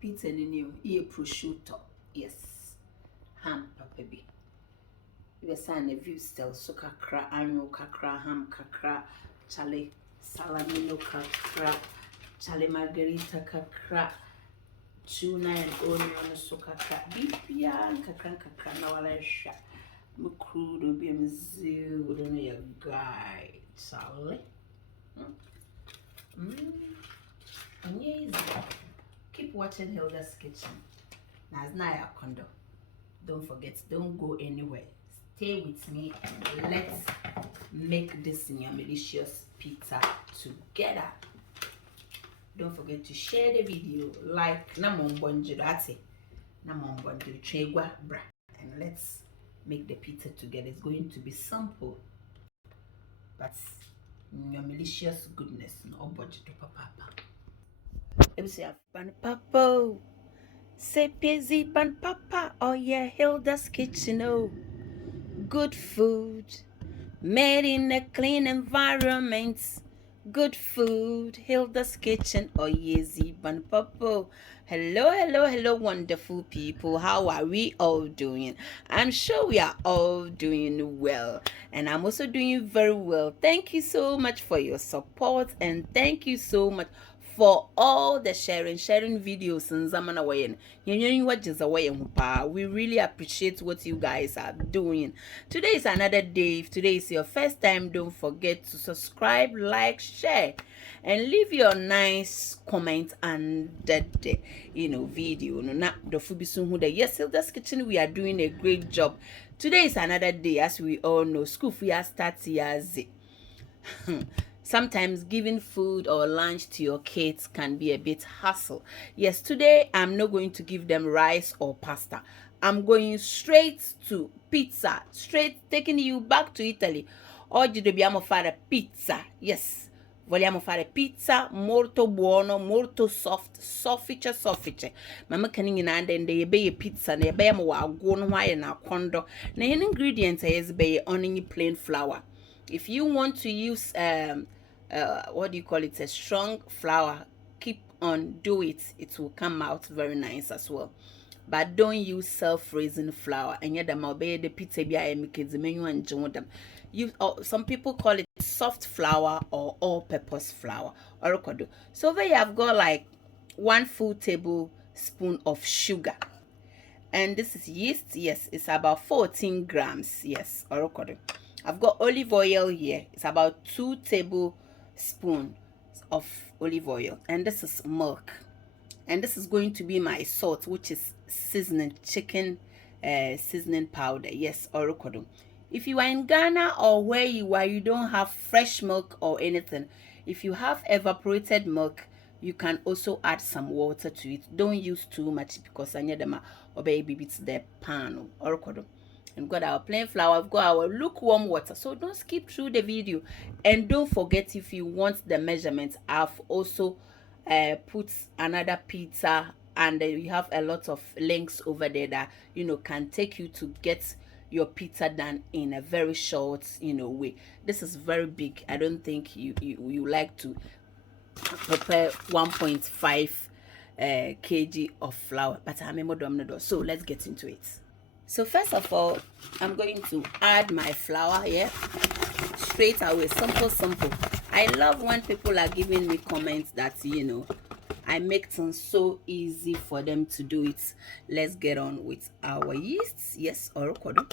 Pizza new, prosciutto. Yes. Ham papabi. You sign a view still so kakra, annual kakra, ham kakra, chale, salamino kakra, chale margarita kakra, tuna and onion so kakra, bipia kakra na wala sha. Mukrudo be mzee, don't know your guy, chale. Amazing. Keep watching Hilda's Kitchen. Now it's not your condo. Don't forget, don't go anywhere. Stay with me and let's make this delicious pizza together. Don't forget to share the video, like and let's make the pizza together. It's going to be simple, but your malicious goodness no budget to papa. Let me say ban papa. Say busy ban papa. Oh yeah, Hilda's Kitchen. Oh, good food made in a clean environment. Good food, Hilda's Kitchen. Oh yes, ban papa. Hello, wonderful people. How are we all doing? I'm sure we are all doing well, and I'm also doing very well. Thank you so much for your support, and thank you so much for all the sharing videos and zamana wayen. We really appreciate what you guys are doing. Today is another day. If today is your first time, don't forget to subscribe, like, share, and leave your nice comment under the video. No, na the fubisun who the yes, Hilda's Kitchen. We are doing a great job. Today is another day, as we all know. School for starts here. Sometimes giving food or lunch to your kids can be a bit hassle. Yes, today I'm not going to give them rice or pasta. I'm going straight to pizza, straight taking you back to Italy. Oggi dobbiamo fare pizza. Yes, vogliamo fare pizza molto buono, molto soft, soffice. Mama kaning in and they be pizza, ne be mo wa go no na kondo. Na ingredients is be only plain flour. If you want to use what do you call it, a strong flour, keep on, do it. It will come out very nice as well. But don't use self-raising flour. And yet the malbe the pizza be I make the menu and them. You some people call it soft flour or all-purpose flour. So there you have got like 1 full tablespoon of sugar. And this is yeast. Yes, it's about 14 grams. Yes, I've got olive oil here. It's about 2 tablespoons of olive oil. And this is milk. And this is going to be my salt, which is seasoning, chicken seasoning powder. Yes, orokodo. If you are in Ghana or where you are, you don't have fresh milk or anything. If you have evaporated milk, you can also add some water to it. Don't use too much because I need them or baby bits the pan orokodo. We've got our plain flour, we've got our lukewarm water. So don't skip through the video. And don't forget, if you want the measurements, I've also put another pizza, and you have a lot of links over there that can take you to get your pizza done in a very short way. This is very big. I don't think you like to prepare 1.5 kg of flour, but I'm a modern. So let's get into it. So first of all, I'm going to add my flour here straight away. Simple. I love when people are giving me comments that I make things so easy for them to do it. Let's get on with our yeast. Yes, orokodo.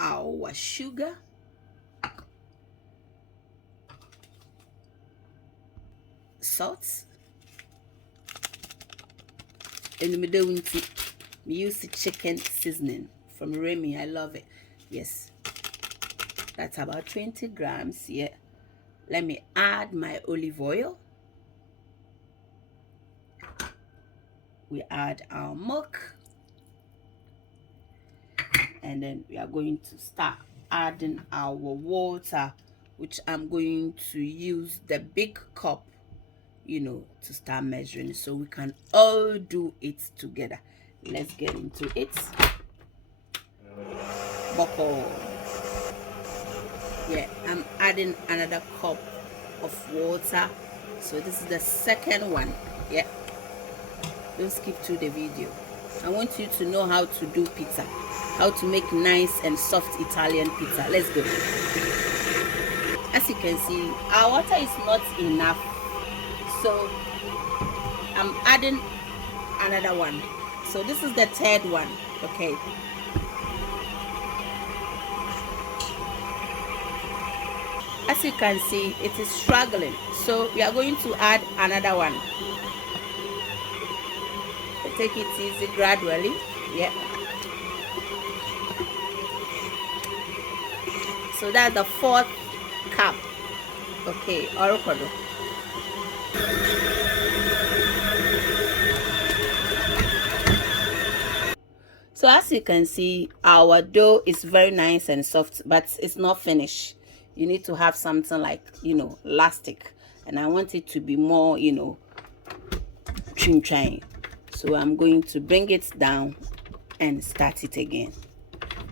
Our sugar. Salt. In the middle, we use the chicken seasoning from Remy. I love it. Yes, that's about 20 grams here. Let me add my olive oil. We add our milk, and then we are going to start adding our water, which I'm going to use the big cup to start measuring, so we can all do it together. Let's get into it. Boko. Yeah, I'm adding another cup of water So this is the second one. Yeah, don't skip through the video. I want you to know how to do pizza, how to make nice and soft Italian pizza. Let's go. As you can see, our water is not enough, so I'm adding another one. So this is the third one. Okay, as you can see, it is struggling, so we are going to add another one. Take it easy gradually. Yeah, so that's the fourth cup. Okay, orokodo. So as you can see, our dough is very nice and soft, but it's not finished. You need to have something like, elastic, and I want it to be more, chin. So I'm going to bring it down and start it again.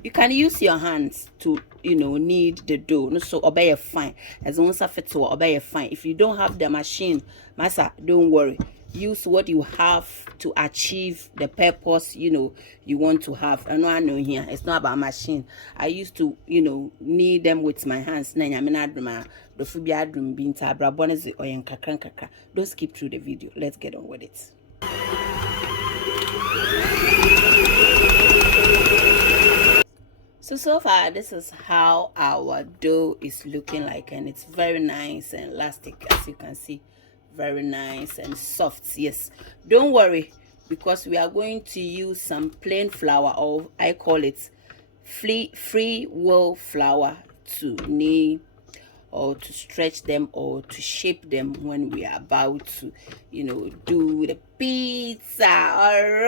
You can use your hands to knead the dough, no, so obey fine as once I fit to obey fine. If you don't have the machine, massa, don't worry, use what you have to achieve the purpose you want to have. And I know here it's not about machine. I used to knead them with my hands. Don't skip through the video. Let's get on with it. So far, this is how our dough is looking like, and it's very nice and elastic, as you can see. Very nice and soft. Yes, don't worry, because we are going to use some plain flour, or I call it free wheel flour, to knead or to stretch them or to shape them when we are about to do the pizza.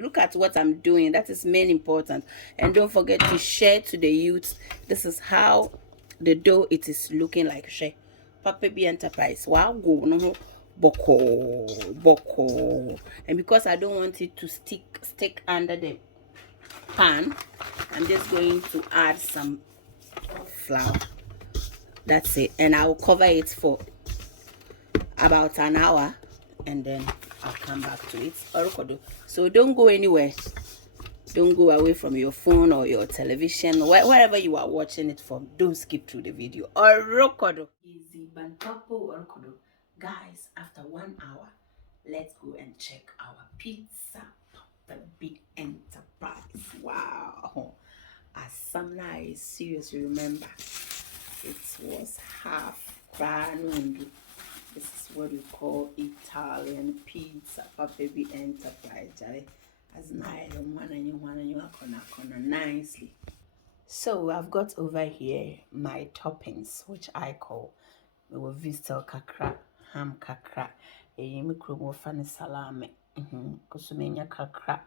Look at what I'm doing. That is main important. And don't forget to share to the youth. This is how the dough it is looking like. Share Papa B Enterprise. Wow, go no boko. And because I don't want it to stick under the pan, I'm just going to add some flour. That's it, and I'll cover it for about an hour, and then I'll come back to it. So don't go anywhere. Don't go away from your phone or your television, wherever you are watching it from. Don't skip through the video. Easy banpapo orokodo. Guys, after 1 hour, let's go and check our pizza. The big enterprise. Wow. As Samna is seriously remember. It was half brand. This is what we call Italian pizza. Baby Enterprise. As nice and you are nicely. So I've got over here my toppings, which I call vistel kakra, ham kakra, a micro fan salame, kusumenya kakra.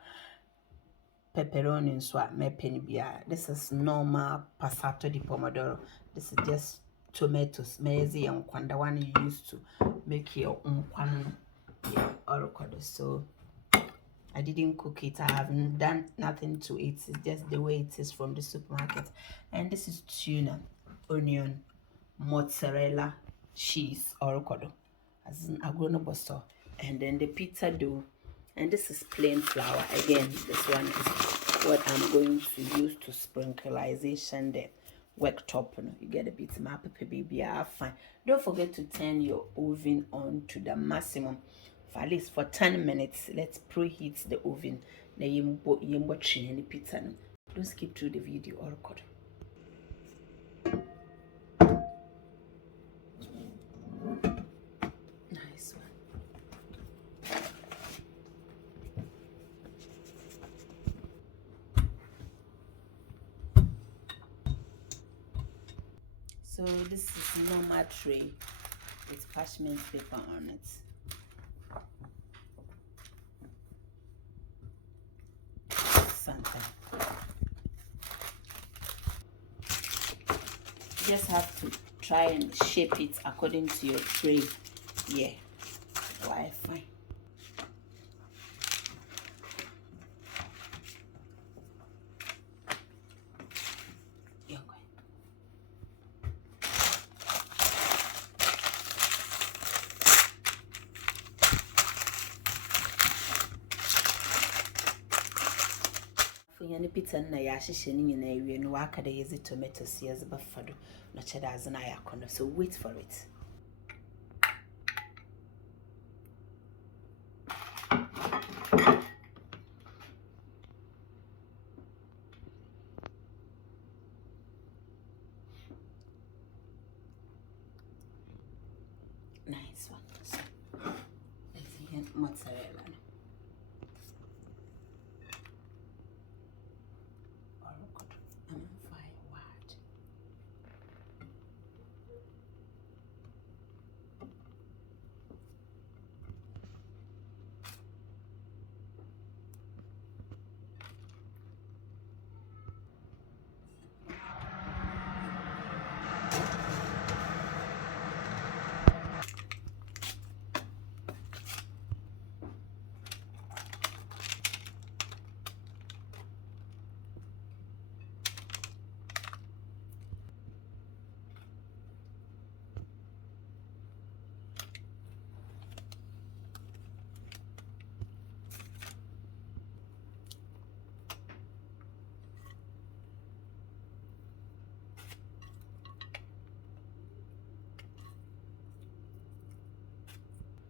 Pepperoni and swap me penny. This is normal passato di pomodoro. This is just tomatoes, maize and the one you used to make your own orokodo. So I didn't cook it. I haven't done nothing to it. It's just the way it is from the supermarket. And this is tuna, onion, mozzarella, cheese, orokodo, as an agronobosto. And then the pizza dough. And this is plain flour. Again, this one is what I'm going to use to sprinkleization the worktop. You get a bit more pepper, baby. Fine. Don't forget to turn your oven on to the maximum for at least for 10 minutes. Let's preheat the oven. Pizza. Don't skip through the video or record. Nice one. So this is normal tray with parchment paper on it. Something. You just have to try and shape it according to your tray. Yeah. Why fine. yani pizza na ya hyehyɛ ni nyina ewie no waka da yezi tomato sears bafado na cheda azna ya kono, so wait for it. Nice one. So let's see mozzarella.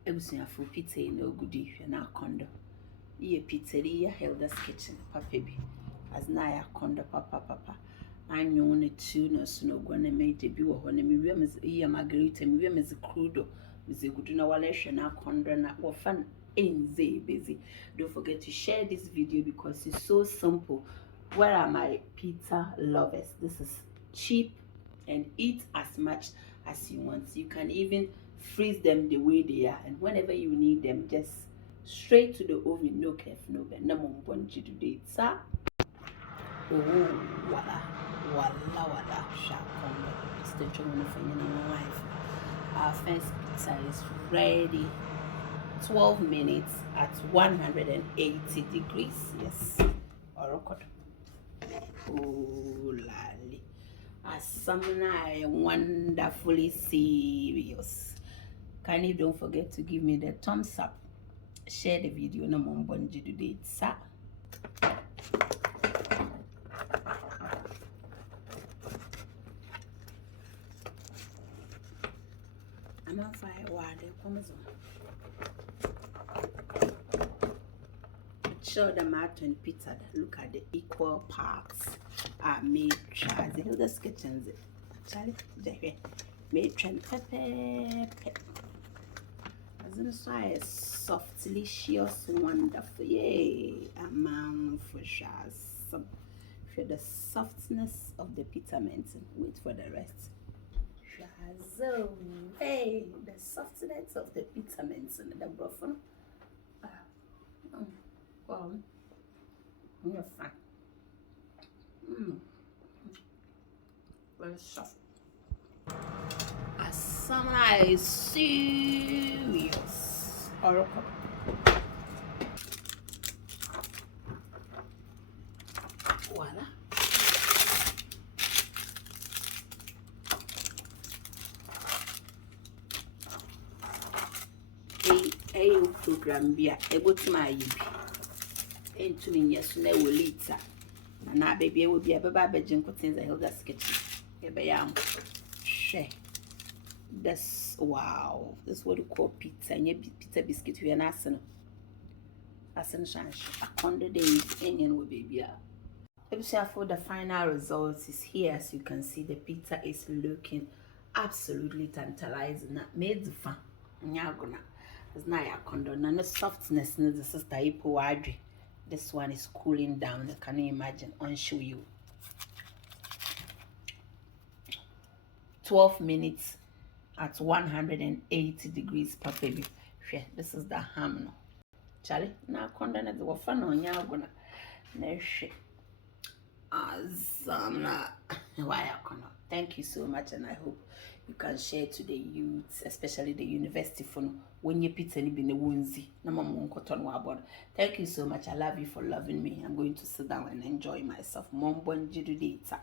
Ebusuafo pizza no gudi hwe na kondo. Iye pizzeria Hilda's Kitchen papa bi. As na ya kondo papa. Anyo ne tuna suno gwana made bi wo ho na miwe mez iye margarita miwe mez crudo. Mize gudu na wale hwe na kondo na wo fan enze busy. Don't forget to share this video because it's so simple. Where are my pizza lovers? This is cheap and eat as much as you want. You can even freeze them the way they are, and whenever you need them, just straight to the oven. No kef, no ben. No more bunchi to date, sir. Oh, wala, sharp combo. Still trying to find your life. Our first pizza is ready. 12 minutes at 180 degrees. Yes. Orokod. Oh, lali. Asamna wonderfully serious. Kindly don't forget to give me the thumbs up. Share the video na mombonji do date, sir. I'm on fire. Come on. Show the mat and pizza. Look at the equal parts are made. Try the Hilda's Kitchen. Charlie, made pepper. As I soft, delicious, wonderful. Yay! A man for some for the softness of the pizza mention. Wait for the rest. Shazoo! Hey, the softness of the pizza mention. The broth. Well, you're fine. Very soft. Asana is serious. Oracle. Voila. A program be able to my into me yes no will later. And now baby will be a baby jink contains a Hilda's Kitchen. Share. This wow, this is what we call pizza. And pizza biscuit we are asking. Asking shansh. A condo days onion will be for the final results is here. As you can see, the pizza is looking absolutely tantalizing. Made the fun. Nyagona. It's not a condo. None of softness needs the sister Ipo Adri. This one is cooling down. Can you imagine? I'll show you. 12 minutes at 180 degrees per baby. This is the ham no. Charlie, now condemn the wafan on yagona. Why I cannot. Thank you so much, and I hope you can share to the youths, especially the university phone when you pizza any been a woundsy. Thank you so much. I love you for loving me. I'm going to sit down and enjoy myself. Mom bon data.